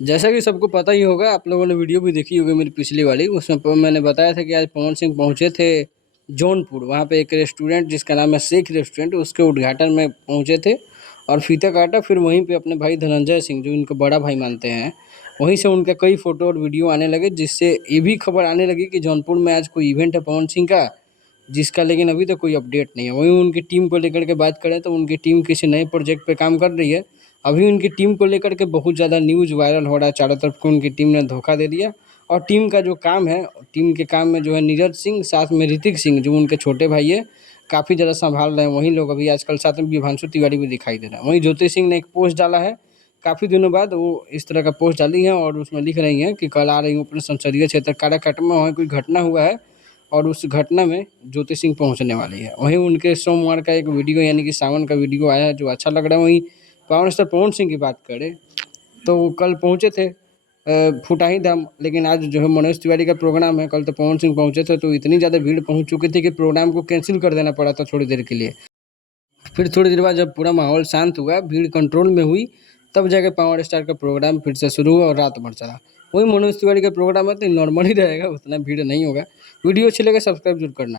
जैसा कि सबको पता ही होगा, आप लोगों ने वीडियो भी देखी होगी मेरी पिछली वाली, उसमें मैंने बताया था कि आज पवन सिंह पहुंचे थे जौनपुर। वहां पे एक रेस्टोरेंट जिसका नाम है शेख रेस्टोरेंट, उसके उद्घाटन में पहुंचे थे और फीता काटा। फिर वहीं पे अपने भाई धनंजय सिंह, जो इनको बड़ा भाई मानते हैं, वहीं से उनके कई फोटो और वीडियो आने लगे, जिससे ये भी खबर आने लगी कि जौनपुर में आज कोई इवेंट है पवन सिंह का, जिसका लेकिन अभी तक कोई अपडेट नहीं है। वहीं उनकी टीम को लेकर के बात करें तो उनकी टीम किसी नए प्रोजेक्ट पे काम कर रही है। अभी उनकी टीम को लेकर के बहुत ज़्यादा न्यूज़ वायरल हो रहा है चारों तरफ, को उनकी टीम ने धोखा दे दिया। और टीम का जो काम है, टीम के काम में जो है नीरज सिंह, साथ में ऋतिक सिंह जो उनके छोटे भाई है, काफ़ी ज़्यादा संभाल रहे हैं। वहीं लोग अभी आजकल साथ में विभांशु तिवारी भी दिखाई दे रहा है। वहीं ज्योति सिंह ने एक पोस्ट डाला है, काफ़ी दिनों बाद वो इस तरह का पोस्ट डाली है और उसमें लिख रही हैं कि कल आ रही हूँ अपने संसदीय क्षेत्र काराकाट में, वहाँ कोई घटना हुआ है और उस घटना में ज्योति सिंह पहुंचने वाली है। वहीं उनके सोमवार का एक वीडियो यानी कि सावन का वीडियो आया है जो अच्छा लग रहा है। वहीं पावर स्टार पवन सिंह की बात करें तो वो कल पहुंचे थे फुटाही धाम, लेकिन आज जो है मनोज तिवारी का प्रोग्राम है। कल तो पवन सिंह पहुंचे थे तो इतनी ज़्यादा भीड़ पहुंच चुकी थी कि प्रोग्राम को कैंसिल कर देना पड़ा था थोड़ी देर के लिए। फिर थोड़ी देर बाद जब पूरा माहौल शांत हुआ, भीड़ कंट्रोल में हुई, तब जाके पावर स्टार का प्रोग्राम फिर से शुरू हुआ और रात भर चला। वही मनोज तिवारी का प्रोग्राम है तो नॉर्मल ही रहेगा, उतना भीड़ नहीं होगा। वीडियो अच्छी लगे सब्सक्राइब जरूर करना।